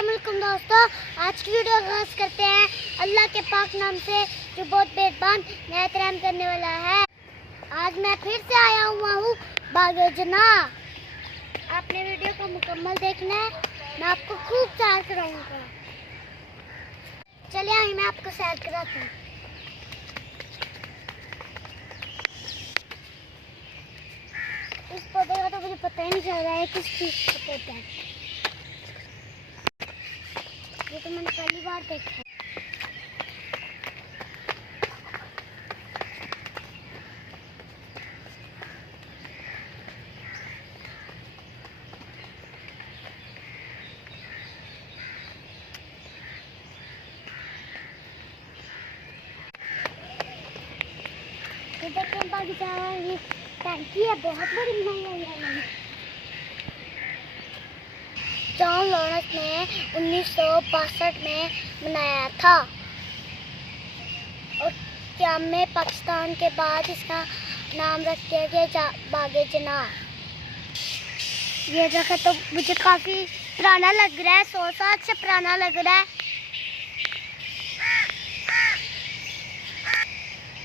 अस्सलामुअलैकुम दोस्तों, आज की वीडियो आगाज़ करते हैं अल्लाह के पाक नाम से जो बहुत बेहतरीन नहायत रहम करने वाला है। आज मैं फिर से आया हुआ हूँ बागे जना। आपने वीडियो को मुकम्मल देखना है, मैं आपको खूब सैर कराऊंगा। चलिए आई मैं आपको सैर कराता हूँ। इस पौधे का तो मुझे पता ही नहीं चल रहा है किस चीज़ का पौधा है। ये तो मैंने पहली बार देखा है। ये देखिए बागीचा, ये टंकी है, बहुत बड़ी बनाई हुई है मैंने। जॉन लॉरेंस ने 1962 में बनाया था और क्या में पाकिस्तान के बाद इसका नाम रख दिया गया बागे जना। ये जगह तो मुझे काफ़ी पुराना लग रहा है, 100 साल से पुराना लग रहा है।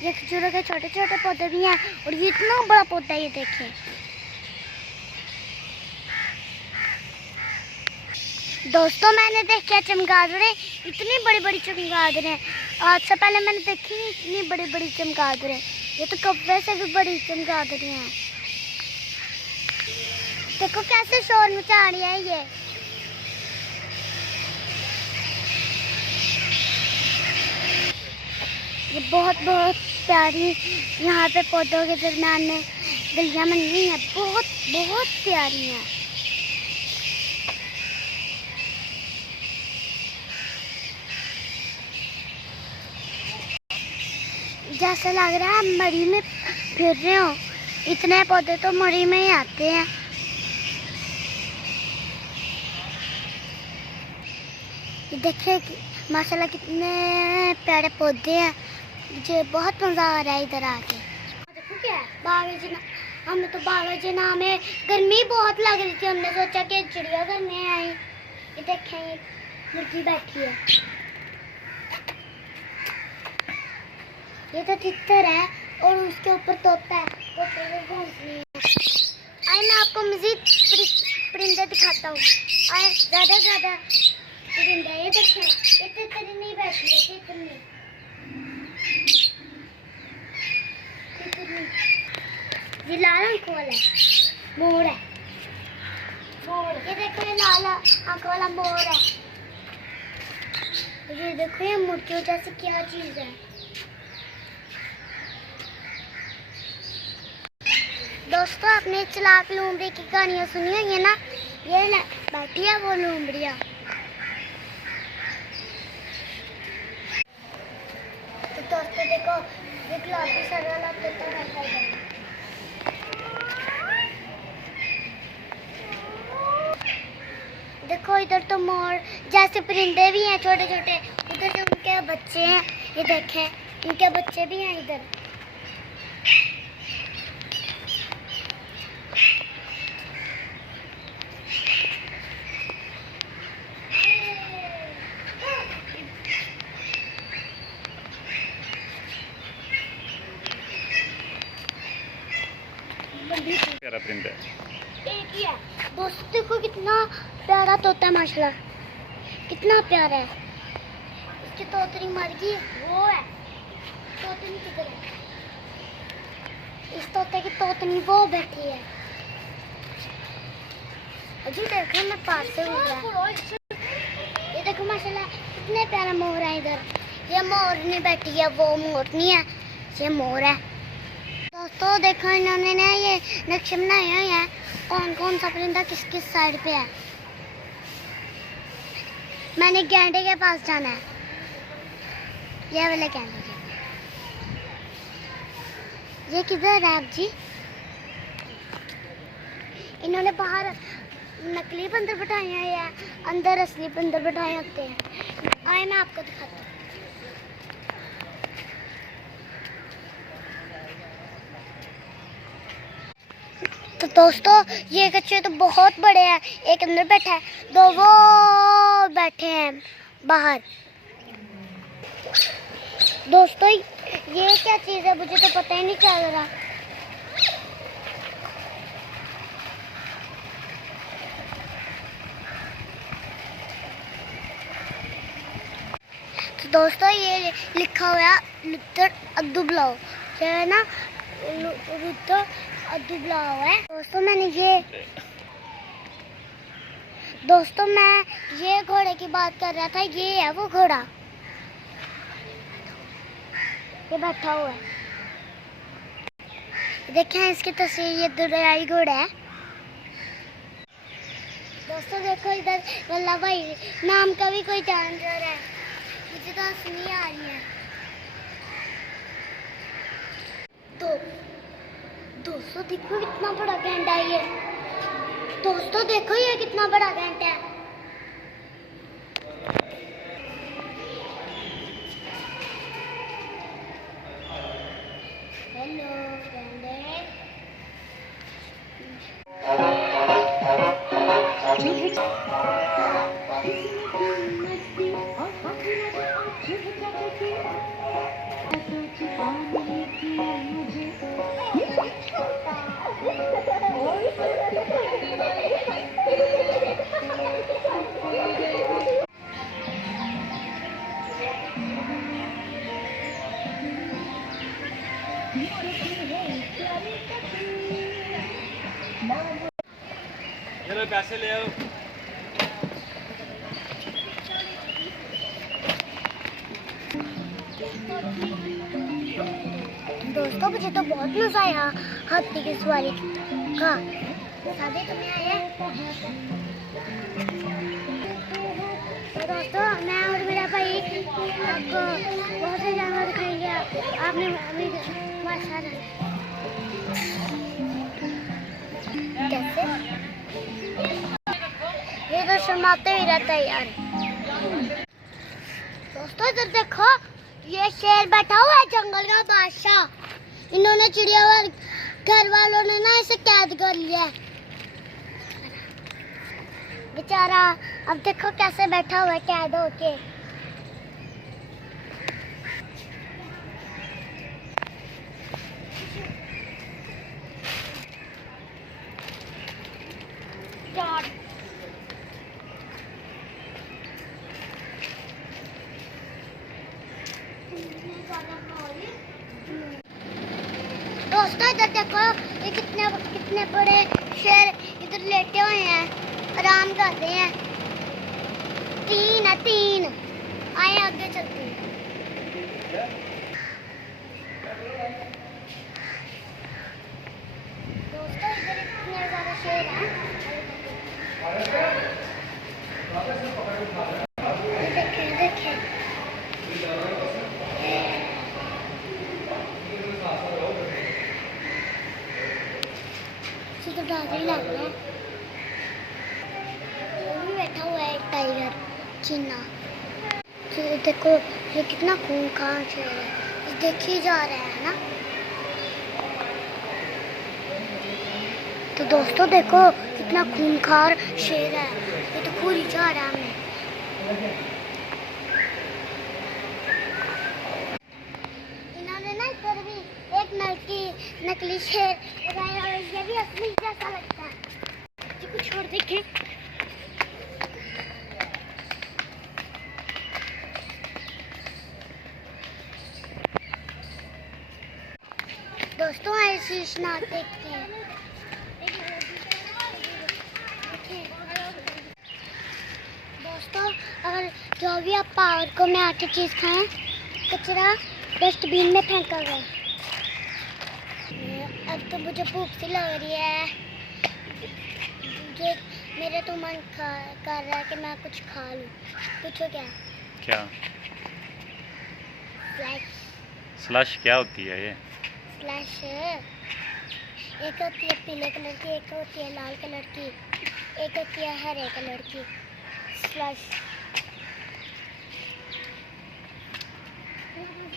ये खजूरों के छोटे छोटे पौधे भी हैं और ये इतना बड़ा पौधा है, ये देखिए। दोस्तों मैंने देखा चमगादड़ें, इतनी बड़ी बड़ी चमगादड़ें आज से पहले मैंने देखी नहीं, इतनी बड़ी बड़ी चमगादड़ें। ये तो कब्बे से भी बड़ी चमगादड़ें हैं। देखो कैसे शोर मचा रही है ये बहुत बहुत प्यारी यहाँ पे पौधों के दरम्यान में गलियाँ बनी हुई हैं, बहुत बहुत प्यारी हैं। जैसा लग रहा है मरी में फिर रहे हो, इतने पौधे तो मरी में ही आते हैं। ये देखिए माशाल्लाह कितने प्यारे पौधे हैं, मुझे बहुत मज़ा आ रहा है इधर आके। देखो क्या है बागे जना, हमें तो बागे जना में गर्मी बहुत लग रही थी, हमने सोचा कि चिड़िया करने आए। ये देखें ये मुर्गी बैठी है, ये तो तितर है और उसके ऊपर तोता है, तोते को घोंसले हैं। आए मैं आपको मज़ीद परिंदे दिखाता हूँ। आए ज़्यादा ज़्यादा परिंदे, ये देखें ये तितली नहीं बैठी है, तितली ये लाल आंखों वाला मोर है, मोर। ये देखो ये लाल आंखों वाला मोर है। ये देखो ये मुर्गियों जैसे क्या चीज़ है। दोस्तों आपने चालाक लोमड़ी की कहानियाँ सुनी हुई है ना, ये बैठी है वो लोमड़िया। तो दोस्तों देखो ये गुलाबी सर वाला तोता बैठा है। देखो इधर तो मोर जैसे परिंदे भी हैं छोटे छोटे, उधर जो उनके बच्चे हैं, ये देखें उनके बच्चे भी हैं इधर। प्यारा परिंदा एक ही है दोस्तों, देखो कितना प्यारा तोता है माशाल्लाह, कितना प्यारा है। इसकी तोतरी मर गई, वो है तोतनी किधर है? इस तोते की तोतनी वो बैठी है। अजी देखो मैं पास से गुजरा, ये देखो माशाल्लाह कितने प्यारा मोर है इधर। ये मोर नहीं बैठी है, वो मोर नहीं है, ये मोर है। दोस्तों देखो इन्होंने ना ये नक्शे बनाए हुए हैं, कौन कौन सा परिंदा किस किस साइड पे है। मैंने गैंडे के पास जाना है, ये वाले गैंडे के। ये किधर है आप जी? इन्होंने बाहर नकली बंदर बिठाए हैं या अंदर असली बंदर बिठाए होते हैं। आए मैं आपको दिखाता हूँ। तो दोस्तों ये कछुए तो बहुत बड़े हैं, एक अंदर बैठा है, दो वो बैठे हैं बाहर। दोस्तों ये क्या चीज़ है, मुझे तो पता ही नहीं चल रहा। तो दोस्तों ये लिखा हुआ है लुत्तर अब्दुल्लाह, ये है ना लुत्तर अब्दुल्लाह है। दोस्तों मैं ये घोड़े की बात कर रहा था, ये है वो घोड़ा, ये बैठा हुआ है। देखें इसकी तस्वीर, ये दुर्गाई घोड़ा है। दोस्तों देखो इधर वल्लभ भाई नाम का भी कोई जानवर है, मुझे तो हंसी आ रही है। तो दोस्तों देखो कितना बड़ा गैंडा है ये। दोस्तों देखो ये कितना बड़ा गैंडा है। हेलो गैंडे। चलो पैसे ले आओ। दोस्तों मुझे तो बहुत मजा आया हाथी की सवारी का। शादी तुम्हें आए। तो दोस्तों मैं और मेरा भाई आपको बहुत से जानवर दिखाएंगे। आपने हमारे साथ कैसे ये तो शर्माते ही रहता है यार। दोस्तों इधर देखो, ये शेर बैठा हुआ है, जंगल का बादशाह। इन्होंने चिड़ियाघर घर वालों ने ना इसे कैद कर लिया है बेचारा। अब देखो कैसे बैठा हुआ है कैद होके। दोस्तों इधर देखो, ये कितने बड़े शेर इधर लेटे हुए हैं, आराम कर रहे हैं। तीन आए आगे चलते हैं। दोस्तों इधर इतने ज्यादा शेर हैं। देखें तो डर ही लग रहा है। बैठा हुआ है एक टाइगर चीना। तो देखो ये कितना खूंखार शेर है, देखिए जा रहा है ना। तो दोस्तों देखो कितना खूंखार शेर है, ये तो खून ही जा रहा है हमें। इन्होंने ना इधर भी एक नकली शेर लगाया और ये भी असली जैसा लगता है। जी कुछ और देखें। दोस्तों ऐसी शीशनाग देखते हैं। दोस्तों अगर जो भी आप पावर में आके चीज़ खाएं, कचरा डस्टबिन में फेंका गया। अब तो मुझे भूख सी लग रही है, मेरा तो मन कर रहा है कि मैं कुछ खा लूं। पूछो क्या? स्लश क्या होती है ये? स्लश एक होती है पीले कलर की, एक होती है लाल कलर की, एक होती है हरे कलर की। स्लश।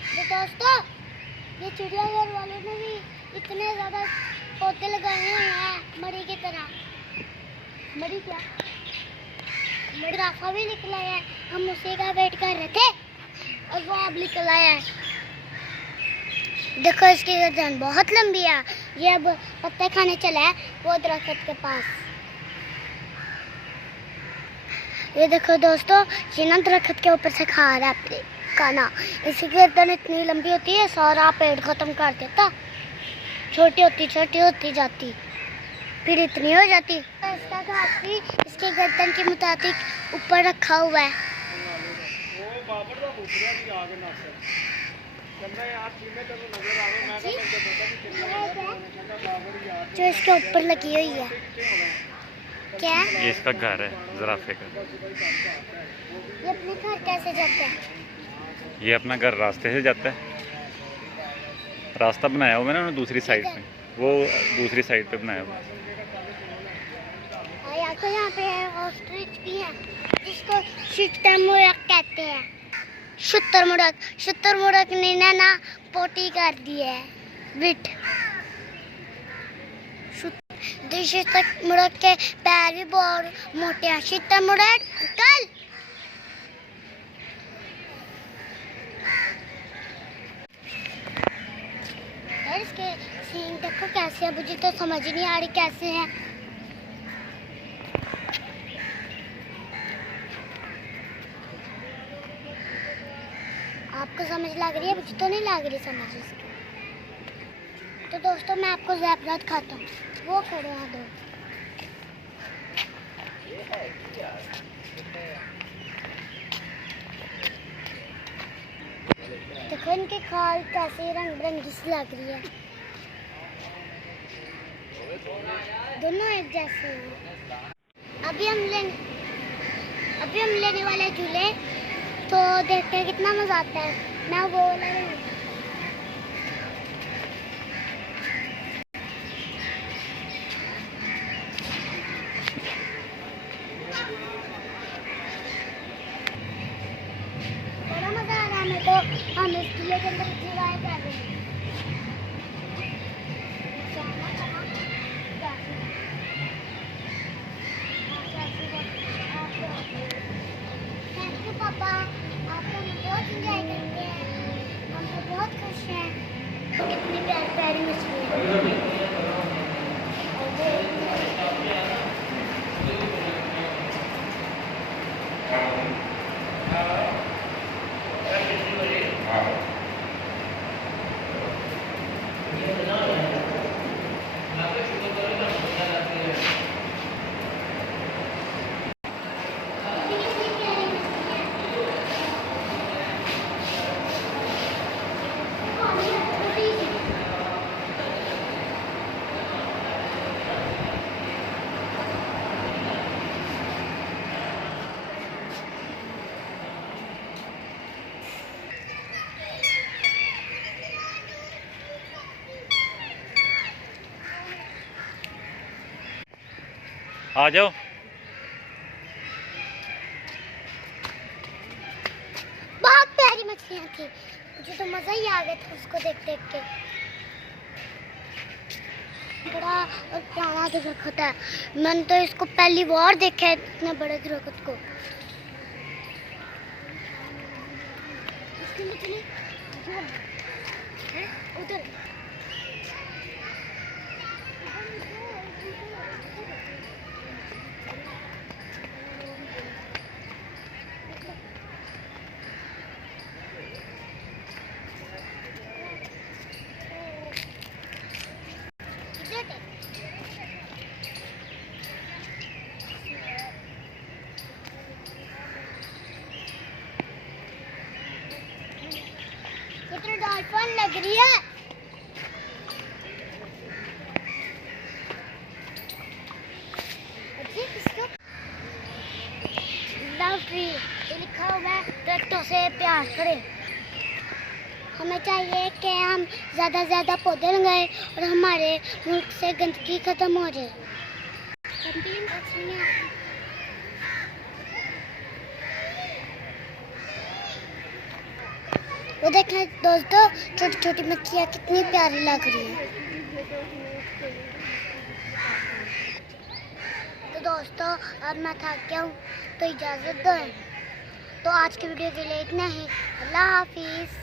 तो दोस्तों ये चिड़ियाघर वालों ने भी इतने ज़्यादा पौधे लगाए हुए हैं मरी की तरह। मरी क्या? मुराफा भी निकला है, हम उसी का वेट कर रहे थे और वो अब निकल आया है। देखो इसकी गर्दन बहुत लंबी है। ये अब पत्ते खाने चला है वो दरख्त के पास। ये देखो दोस्तों, ये ना दरख्त के ऊपर से खा रहा है खाना। इसकी गर्दन इतनी लंबी होती है, सारा पेड़ खत्म कर देता। छोटी होती जाती, फिर इतनी हो जाती। तो इसका घास भी इसके गर्दन के मुताबिक ऊपर रखा हुआ है। जो इसके ऊपर लगी हुई है क्या? ये इसका घर है, ज़राफ़े का। ये अपने घर कैसे जाते हैं? ये अपना घर रास्ते से जाता है। रास्ता बनाया हुआ है ना उन्होंने दूसरी साइड पे, वो दूसरी साइड पे बनाया हुआ है। तो यहाँ पे ऑस्ट्रिच भी है जिसको शुतुरमुर्ग कहते हैं। शुतुरमुर्ग ने ना पोटी कर दी है बिट। शुतुरमुर्ग के पैर भी बहुत मोटे हैं। शुतुरमुर्ग कल इसके सींग देखो कैसे है, मुझे तो समझ ही नहीं आ रही कैसे है। आपको समझ लग रही है? मुझे तो नहीं लग रही समझ इसकी। तो दोस्तों मैं आपको ज़ेबरा दिखाता हूँ। वो खड़े हैं दो। देखो इनके खाल कैसे रंग बिरंगी सी लग रही है। दोनों एक जैसे हैं। अभी हम लेने वाले झूले, तो देखते हैं कितना मजा आता है। मैं वो वाला लूँगी। बड़ा मजा आ रहा है हमें तो। हम इस झूले के अंदर इंजॉय कर रहे हैं। थैंक यू पापा, आप तो हमें बहुत इंजॉय करते हैं। हम तो बहुत खुश हैं। कितनी प्यारी प्यारी मछली है। आ जाओ। बहुत प्यारी मछलियाँ थी, मुझे तो मजा ही आ गया था उसको देख देख के। बड़ा और पुराना दरख्त है। मैंने तो इसको पहली बार देखा है, इतने बड़े दरख्त को। इसकी मछली जो है उधर। कितनी डॉल्फिन लग रही है। लव ट्री लिखा हुआ है, दरख्तों से प्यार करें। हमें चाहिए कि हम ज़्यादा से ज़्यादा पौधे लगाएं और हमारे मुल्क से गंदगी खत्म हो जाए। वो देखें दोस्तों, छोटी छोटी मच्छलियाँ कितनी प्यारी लग रही है। दोस्तों अब मैं थक गया हूँ तो इजाज़त दो। तो आज की वीडियो के लिए इतना ही। अल्लाह हाफिज़।